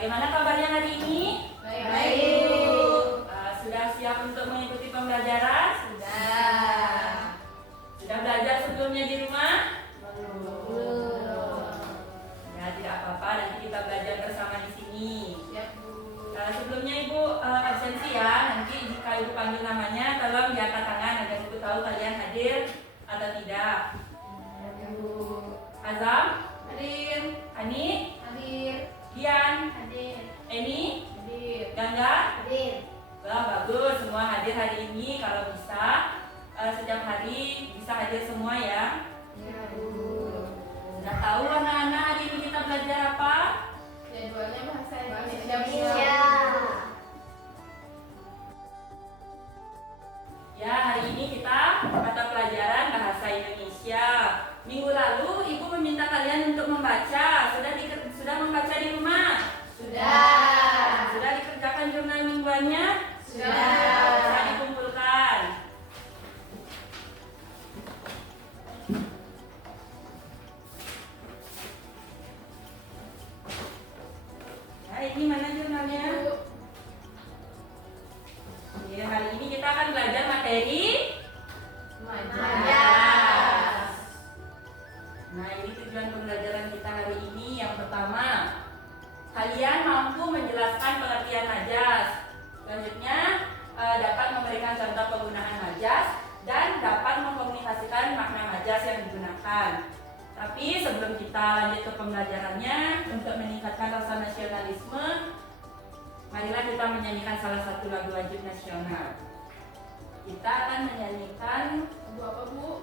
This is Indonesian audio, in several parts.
Bagaimana kabarnya hari ini? Baik. Sudah siap untuk mengikuti pembelajaran? Sudah. Sudah belajar sebelumnya di rumah? Belum. Ya, tidak apa-apa, nanti kita belajar bersama di sini. Siap, Bu. Sebelumnya Ibu absensi ya. Nanti jika Ibu panggil namanya, tolong diangkat tangan agar Ibu tahu kalian hadir atau tidak. Bu. Azam, Hadir. Ani, Hadir. Dian, Hadir. Eni, Hadir. Gangga. Hadir. Wah, bagus, semua hadir hari ini. Kalau bisa, setiap hari bisa hadir semua ya. Ya, Bu. Sudah tahu anak-anak hari ini kita belajar apa? Jadwalnya bahasa Indonesia. Ya, hari ini kita mata pelajaran bahasa Indonesia. Minggu lalu Ibu meminta kalian untuk membaca. Sudah membaca di rumah? Sudah. Sudah dikerjakan jurnal mingguannya? Sudah. Bisa dikumpulkan. Nah, ini mana jurnalnya? Bu. Ya, hari ini kita akan belajar materi. Majas. Nah, ini tujuan pembelajaran kita hari ini. Yang pertama, kalian mampu menjelaskan pengertian majas. Selanjutnya, dapat memberikan contoh penggunaan majas dan dapat mengkomunikasikan makna majas yang digunakan. Tapi sebelum kita lanjut ke pembelajarannya, untuk meningkatkan rasa nasionalisme, marilah kita menyanyikan salah satu lagu wajib nasional. Kita akan menyanyikan Bu apa, Bu?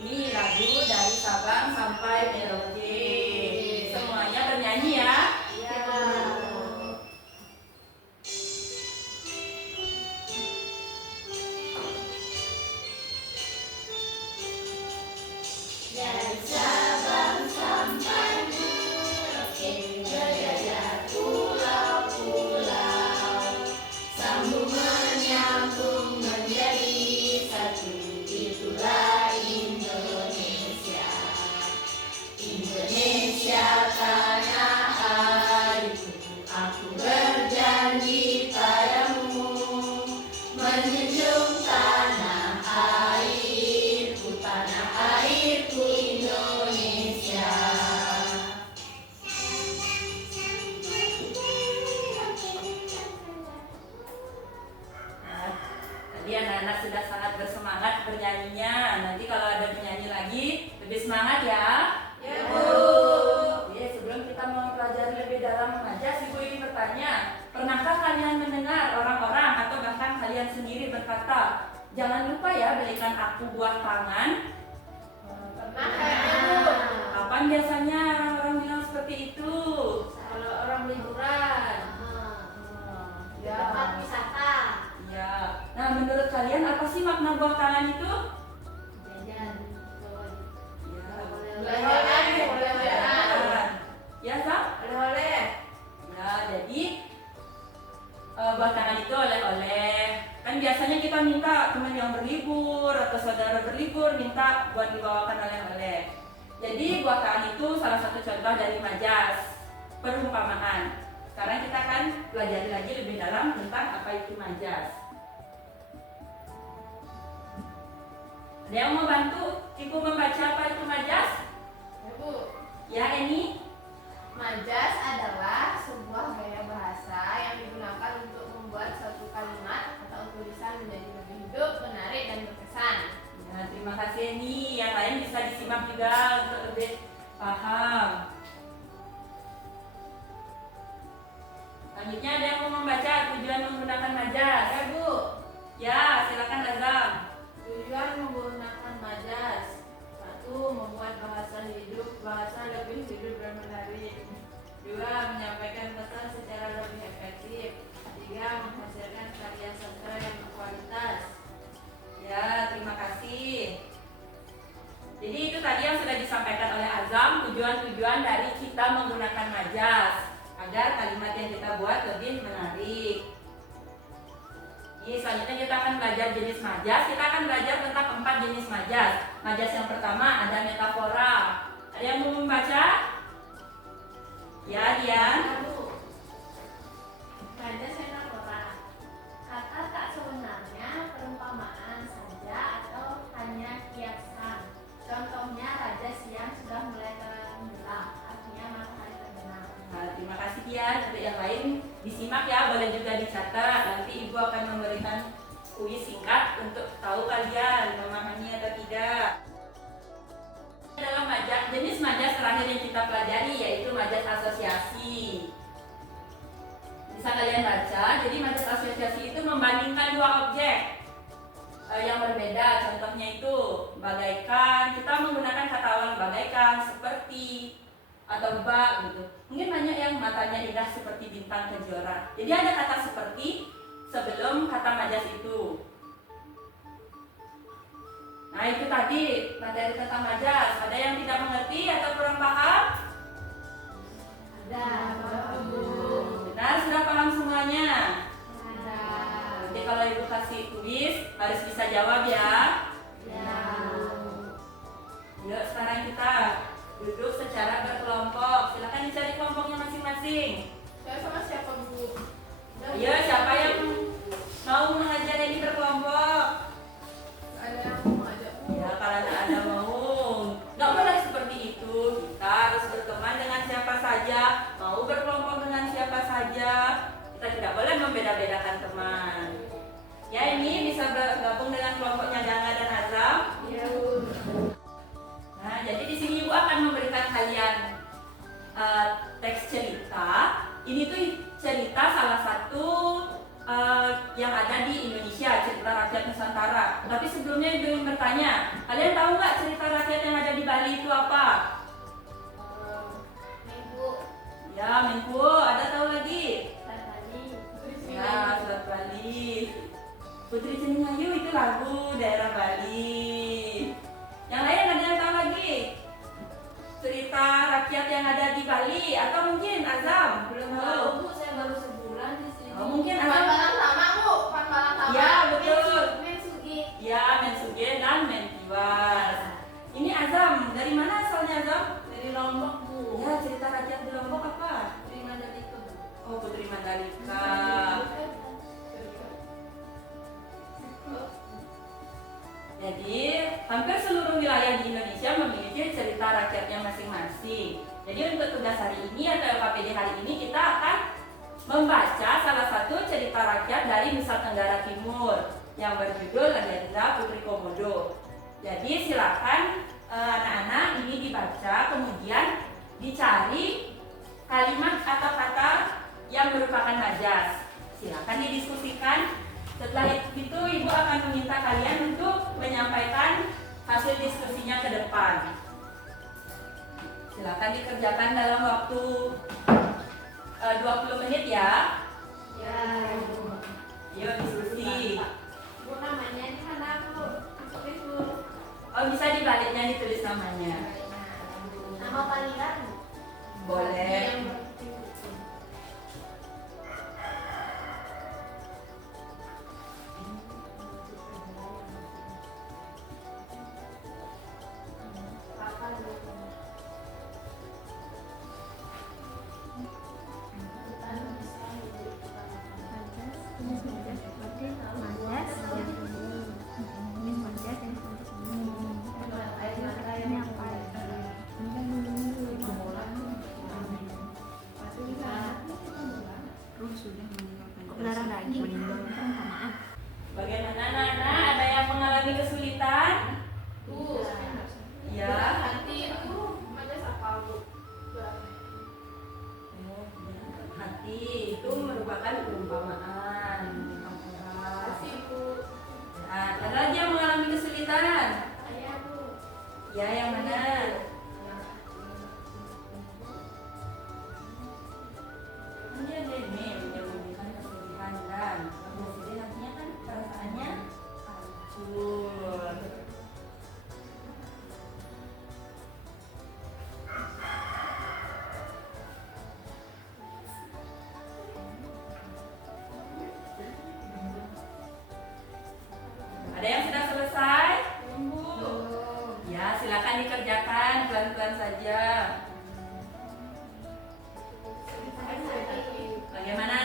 ini lagu dari Sabang sampai Merauke. Semuanya bernyanyi ya. Ya. Dari Sabang sampai Merauke, berjajah pulau-pulau, sambung menyambung menjadi satu, itulah Indonesia. Indonesia tanah airku, aku berjanji padamu, menjunjung tanah airku, tanah airku Indonesia. Nah, tadi anak-anak sudah sangat bersemangat bernyanyinya. Nanti kalau ada penyanyi lagi, lebih semangat ya. Ya, Bu. Oke, sebelum kita mempelajari lebih dalam majas, Ibu ingin bertanya, pernahkah kalian mendengar orang-orang atau bahkan kalian sendiri berkata, jangan lupa ya belikan aku buah tangan? Pernah kan, Bu? Kapan biasanya orang-orang bilang seperti itu? Kalau orang liburan. Ya. Tempat wisata. Iya. Nah, menurut kalian apa sih makna buah tangan itu? Jajan. Ya. Oleh-oleh, oleh-oleh. Ya, Sam? Oleh-oleh. Ya, jadi buah tangan itu oleh-oleh. Kan biasanya kita minta teman yang berlibur atau saudara berlibur minta buat dibawakan oleh-oleh. Jadi buah tangan itu salah satu contoh dari majas, perumpamaan. Sekarang kita akan pelajari lagi lebih dalam tentang apa itu majas. Ada yang mau bantu Ibu membaca apa itu majas? Ya, Bu. Ya, Eni? Majas adalah sebuah gaya bahasa yang digunakan untuk membuat suatu kalimat atau tulisan menjadi lebih hidup, menarik, dan berkesan. Ya, terima kasih Eni. Yang lain bisa disimak juga untuk lebih paham. Selanjutnya ada yang mau membaca tujuan menggunakan majas? Ya, Bu. Ya, silakan Azam. Tujuan menggunakan majas: 1. Membuat bahasa lebih hidup dan menarik. 2. Menyampaikan pesan secara lebih efektif. 3. Menghasilkan karya sastra yang berkualitas. Ya, terima kasih. Jadi itu tadi yang sudah disampaikan oleh Azam, tujuan-tujuan dari kita menggunakan majas agar kalimat yang kita buat lebih menarik. Ini selanjutnya kita akan belajar jenis majas. Kita akan belajar tentang 4 jenis majas. Majas yang pertama ada metafora. Ada yang mau membaca? Ya, Dian. Ya, Bu. pengertian. Untuk yang lain disimak ya, boleh juga dicatat. Nanti Ibu akan memberikan kuis singkat untuk tahu kalian memahami atau tidak. Dalam jenis majas terakhir yang kita pelajari yaitu majas asosiasi. Bisa kalian baca. Jadi majas asosiasi itu membandingkan dua objek yang berbeda. Contohnya itu bagaikan, kita menggunakan kata awal bagaikan, seperti, atau bak gitu. Mungkin banyak yang matanya indah seperti bintang kejora. Jadi ada kata seperti sebelum kata majas itu. Nah itu tadi materi tentang majas. Ada yang tidak mengerti atau kurang paham? Ada. Benar, sudah paham semuanya? Ada. Nanti kalau Ibu kasih kuis harus bisa jawab ya. Ya. Yuk sekarang kita duduk secara berkelompok. Silakan dicari kelompoknya masing-masing. Saya sama siapa, Bu? Ayo, siapa yang mau mengajar ini berkelompok? Ada yang mau ngajak, Bu? Ya, kalau ada mau. Nggak boleh seperti itu. Kita harus berteman dengan siapa saja. Mau berkelompok dengan siapa saja. Kita tidak boleh membeda-bedakan teman. Ya, ini bisa bergabung dengan kelompoknya Danga dan Azam. Ya, Bu. Nah, jadi di sini Ibu akan memberikan kalian teks cerita. Ini tuh cerita salah satu yang ada di Indonesia, cerita rakyat Nusantara. Tapi sebelumnya Ibu ingin bertanya, kalian tahu nggak cerita rakyat yang ada di Bali itu apa? Minggu. Ya, Mengku. Ada tahu lagi? Tadi. Ya, Surat Bali. Putri Ceningayu itu lagu daerah Bali. Yang lain ada yang tahu lagi? Cerita rakyat yang ada di Bali atau mungkin Azam? Belum tahu. Bu, saya baru sebulan di sini. Oh, mungkin Azam. Pambalang sama, Bu. Pambalang sama. Ya, betul. Mensugi. Ya, Mensuge dan Mentiwas. Ini Azam. Dari mana asalnya Azam? Dari Lombok, Bu. Ya, cerita rakyat di Lombok apa? Terima dari itu, Bu. Oh, Putri Mandalika. Jadi, hampir seluruh wilayah di Indonesia memiliki cerita rakyatnya masing-masing. Jadi, untuk tugas hari ini atau LKPD hari ini kita akan membaca salah satu cerita rakyat dari Nusa Tenggara Timur yang berjudul Legenda Putri Komodo. Jadi, silakan anak-anak ini dibaca, kemudian dicari kalimat atau kata yang merupakan majas. Silakan didiskusikan. Setelah itu Ibu akan meminta kalian untuk menyampaikan hasil diskusinya ke depan. Silakan dikerjakan dalam waktu 20 menit ya. Ya. Yuk diskusi. Bu, namanya di mana, Bu? Tulis, Bu. Oh, bisa dibaliknya ditulis namanya. Nama panggilan. Boleh. Yang berarti. Apa, Bu? Bagaimana anak-anak? Ada yang mengalami kesulitan? Bu, Ya. hati itu majas apa, Bu? Hati itu merupakan perumpamaan. Kasih, Bu. Nah, ada lagi yang mengalami kesulitan? Saya, Bu. Ya, yang mana? Ini ada ini menyembunyikan kesedihan dan kemudian artinya kan perasaannya hancur. Ada yang sudah selesai? Ya, silakan dikerjakan pelan-pelan saja. Bagaimana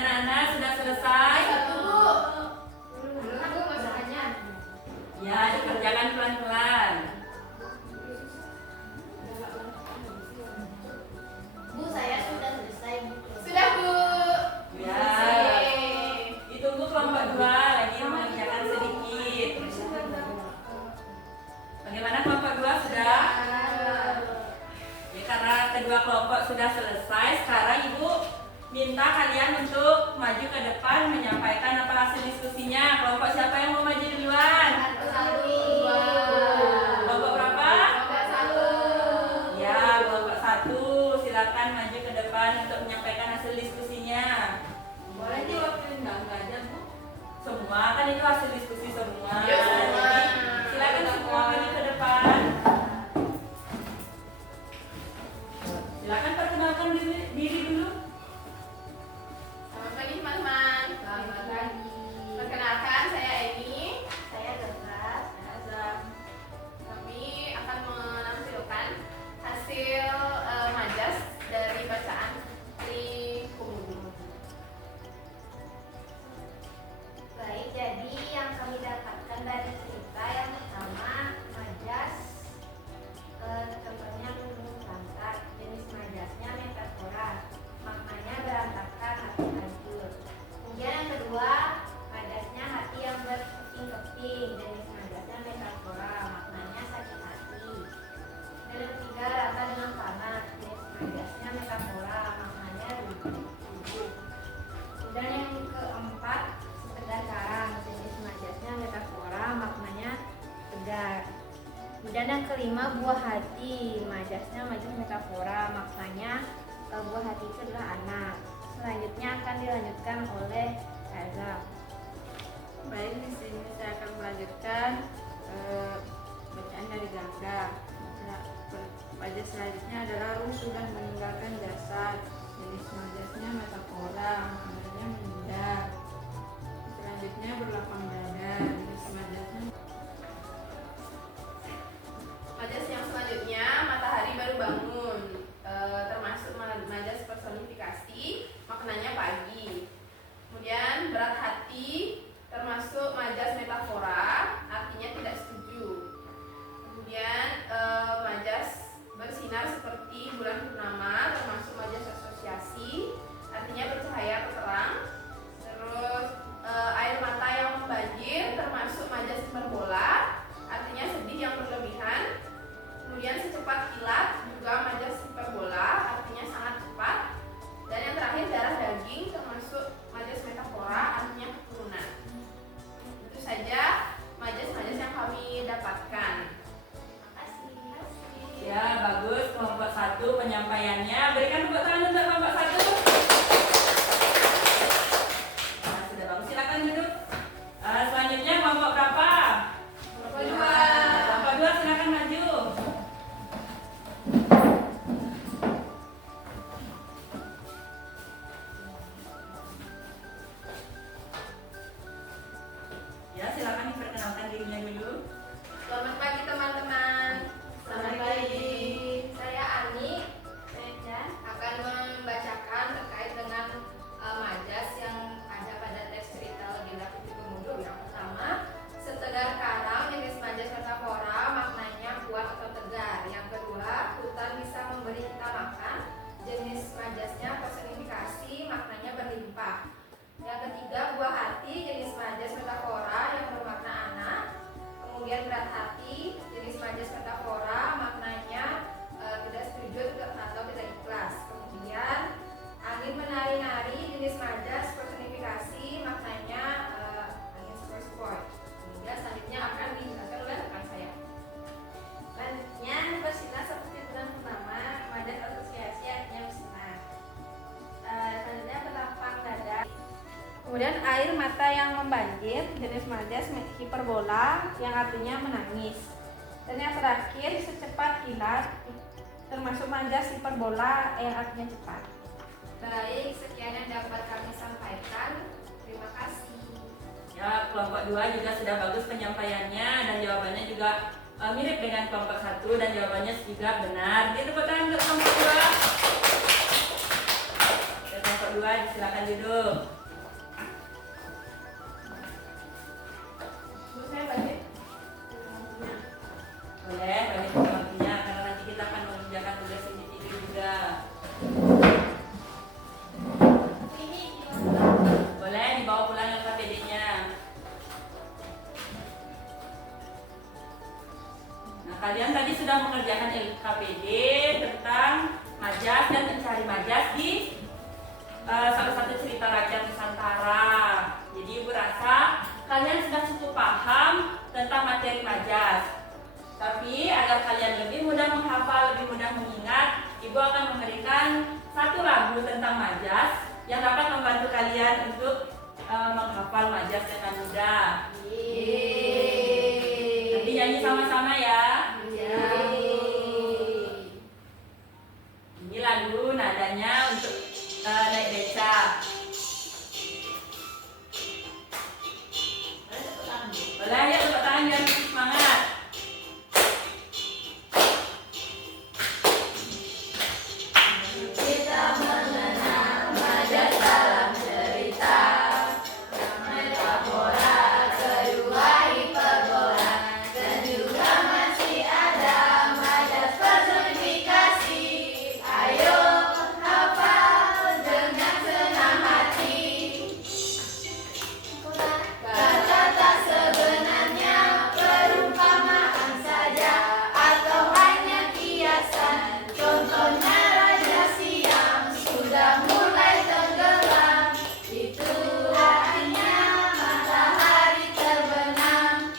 kelompok sudah selesai, sekarang Ibu minta kalian untuk maju ke depan menyampaikan apa hasil diskusinya. Kelompok siapa yang mau maju duluan? Kelompok berapa? Ya, kelompok 1. Silakan maju ke depan untuk menyampaikan hasil diskusinya. Boleh diwakilin nggak aja Bu? Semua kan itu hasil diskusi semua. Iya, semua. Jadi, silakan semua maju ke depan. Silakan perkenalkan diri dulu. Selamat pagi teman-teman. Selamat pagi. Perkenalkan, saya Eni. Saya Azam. Kami akan menampilkan hasil majas dari bacaan Tri Kumudu. Baik, jadi yang kami dapatkan dari cerita yang pertama, majas, contohnya gunung berangkat, jenis majasnya metafora, maknanya berantakan atau hancur. Kemudian yang kedua, majasnya hati yang berkeping-keping, jenis majasnya metafora, maknanya sakit hati. Dan yang ketiga, rata dengan panas, jenis majasnya metafora, maknanya rujuk. Kemudian yang keempat, sekedar karang, jenis majasnya metafora, maknanya tegar. Kemudian yang kelima, buah hati, majasnya majas metafora, maknanya buah hati itu adalah anak. Selanjutnya akan dilanjutkan oleh Azam. Baik, di sini saya akan melanjutkan bacaan dari Gangga. Majas selanjutnya adalah ruh sudah meninggalkan jasad, jenis majasnya metafora, maknanya meninggal. Selanjutnya berlapang dada, jenis majasnya Majas yang selanjutnya matahari baru bangun, termasuk majas personifikasi, maknanya pagi. Kemudian berat hati termasuk majas metafora, artinya tidak setuju. Kemudian majas bersinar seperti bulan purnama, termasuk majas asosiasi, artinya bercahaya atau terang. Terus air mata yang membanjir termasuk majas hiperbola, artinya sedih yang berlebihan. Kemudian secepat kilat juga majas hiperbola, artinya sangat cepat. Dan yang terakhir darah daging termasuk majas metafora, artinya keturunan. Itu saja majas-majas yang kami dapatkan. Ya, bagus. Kelompok 1 penyampaiannya. Berikan tepuk tangan untuk kelompok 1. Nah, sudah bagus. Silakan duduk. Selanjutnya kelompok berapa? Kelompok 2. Kelompok 2 silakan maju. Ya, silakan diperkenalkan dirinya dulu. Selamat pagi teman-teman. Selamat pagi. Saya Ani akan membacakan terkait dengan majas yang ada pada teks cerita legenda Putri Komodo. Yang pertama, setegar karang, jenis majas metafora, maknanya kuat atau tegar. Yang kedua, hutan bisa memberi kita makan, jenis majasnya personifikasi, maknanya berlimpah. Yang ketiga, buah hati, jenis majas metafora yang bermakna anak. Kemudian berat hati, jenis majas metafora, maknanya tidak setuju atau tidak ikhlas. Kemudian angin menari-nari, jenis majas personifikasi, maknanya angin sepoi-sepoi. Kemudian selanjutnya akan dijelaskan oleh rekan saya. Selanjutnya, bersinar seperti bulan purnama, majas asosiasi artinya bersinar. Selanjutnya berlapang dada. Kemudian air mata yang membanjir, jenis majas hiperbola yang artinya menangis. Dan yang terakhir, secepat kilat, termasuk majas hiperbola yang artinya cepat. Baik, sekian yang dapat kami sampaikan. Terima kasih. Ya, kelompok 2 juga sudah bagus penyampaiannya dan jawabannya juga mirip dengan kelompok 1 dan jawabannya juga benar. Jadi tepuk tangan untuk kelompok 2. Dan kelompok 2 silakan duduk. Saya balik. Boleh, balik ke waktunya karena nanti kita akan mengerjakan tugas individu juga. Boleh dibawa pulang LKPD-nya. Nah, kalian tadi sudah mengerjakan LKPD tentang majas Hari Majas di salah satu cerita rakyat Nusantara. Jadi Ibu rasa kalian sudah cukup paham tentang materi Majas. Tapi agar kalian lebih mudah menghafal, lebih mudah mengingat, Ibu akan memberikan satu lagu tentang Majas yang dapat membantu kalian untuk menghafal Majas dengan mudah. Nanti nyanyi sama-sama ya. Ini lagu nadanya untuk naik beca. Boleh ya, tepuk tangan biar semangat. Kita mengenal Majas dalam cerita, metafora kedua hiperbola, dan juga masih ada Majas personifikasi. Ayo hafal dengan senang hati. Kata tak sebenarnya perumpamaan saja atau hanya kiasan. Contohnya Raja Siam sudah mulai tenggelam. Itu artinya matahari terbenam.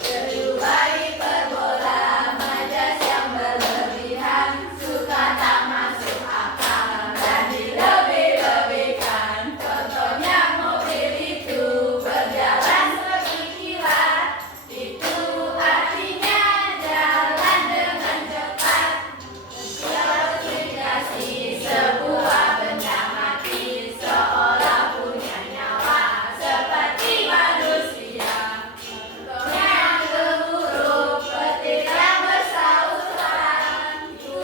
Kedua hiperbola, Majas yang berlebihan, suka tak masuk akal dan dilebih-lebihkan. Contohnya mobil itu berjalan seperti kilat. Itu artinya jalan dengan cepat. Personifikasi sebuah benda mati seolah punya nyawa seperti manusia. Yang gemuruh petir yang bersaut-sautan, itu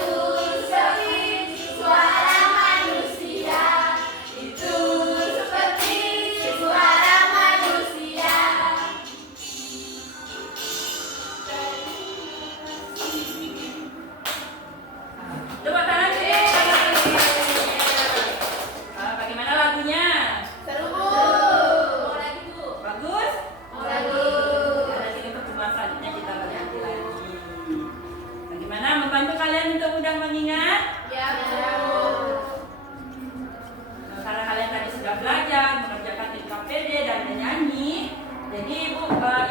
seperti suara manusia. Itu seperti suara manusia. Tepuk tangan sih. Bagaimana lagunya? Seru. Mau lagi Bu? Bagus? Mau lagi. Nanti di pertemuan selanjutnya kita berganti lagi. Bagaimana membantu kalian untuk mudah mengingat? Ya, Karena kalian tadi sudah belajar mengerjakan KPD dan menyanyi, jadi Ibu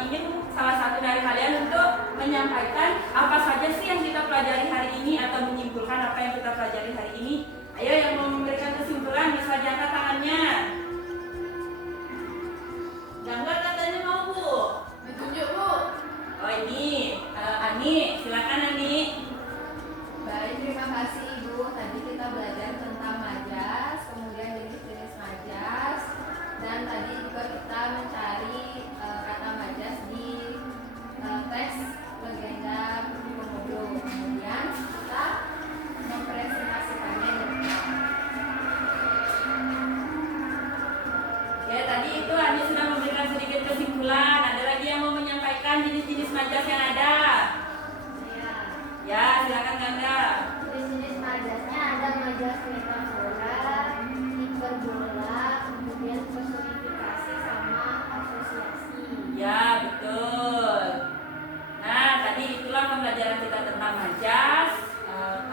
ingin salah satu dari kalian untuk menyampaikan apa saja sih yang kita pelajari hari ini atau menyimpulkan apa yang kita pelajari hari ini. Ayo yang mau memberikan kesimpulan bisa diangkat tangannya. Jangan katanya mau Bu. ditunjuk Bu. Oh ini Ani, silakan Ani. Baik, terima kasih Ibu. Tadi kita belajar tentang Majas, kemudian jenis-jenis Majas, dan tadi juga kita mencari kata Majas di teks legenda Putri Komodo. Kemudian kita mempresentasikannya dengan Ya tadi itu Ani sudah memberikan sedikit kesimpulan. Ada lagi yang mau menyampaikan jenis-jenis Majas yang ada? Ya silakan Ganda. Jenis-jenis majasnya ada majas metafora, hiperbola, kemudian personifikasi sama asosiasi. Ya betul. Nah tadi itulah pembelajaran kita tentang Majas.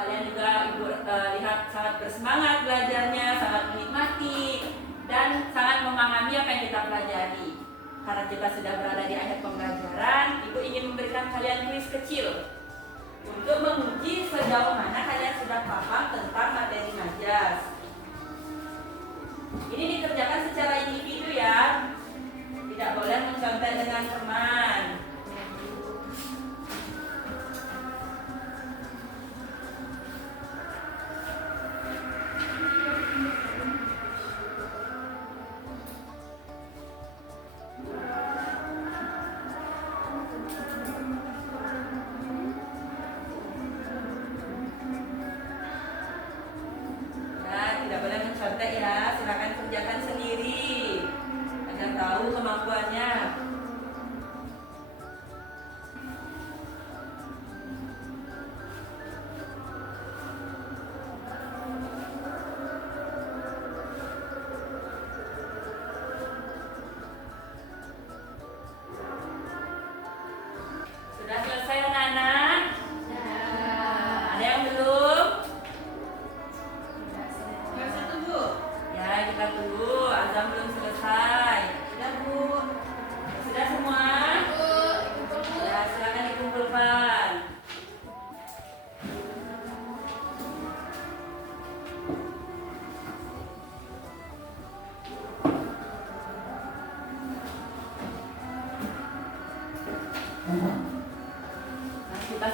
Kalian juga Ibu lihat sangat bersemangat belajarnya, sangat menikmati dan sangat memahami apa yang kita pelajari. Karena kita sudah berada di akhir pembelajaran, Ibu ingin memberikan kalian kuis kecil untuk menguji sejauh mana kalian sudah paham tentang materi Majas. Ini dikerjakan secara individu ya, tidak boleh mencontek dengan teman. Nah, tidak boleh mencontek ya, silakan kerjakan sendiri agar tahu kemampuannya.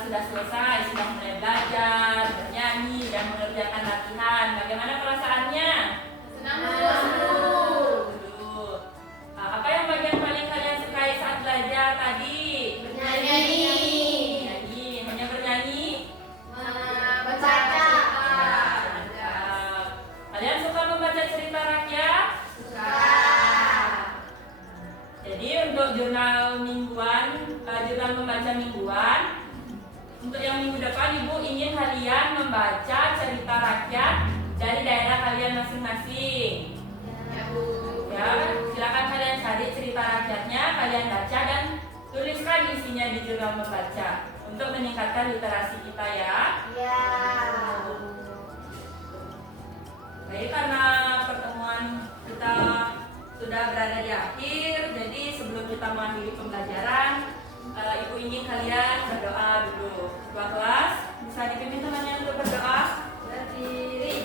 sudah selesai, sudah mulai belajar, bernyanyi, dan mengerjakan latihan. Bagaimana perasaannya? Senang Dulu. Apa yang bagian paling kalian sukai saat belajar tadi? bernyanyi, Bernyanyi. Hanya bernyanyi? membaca. Mantap. Kalian suka membaca cerita rakyat? Suka. Jadi untuk jurnal mingguan, jurnal membaca mingguan, untuk yang minggu depan Ibu ingin kalian membaca cerita rakyat dari daerah kalian masing-masing. Ya, Bu. Ya, silakan kalian cari cerita rakyatnya, kalian baca dan tuliskan isinya di jurnal membaca untuk meningkatkan literasi kita ya. Ya. Baik, karena pertemuan kita sudah berada di akhir, jadi sebelum kita mengakhiri pembelajaran, Ibu ingin kalian berdoa dulu. Ketua kelas, bisa dipimpin temannya untuk berdoa? Berdiri.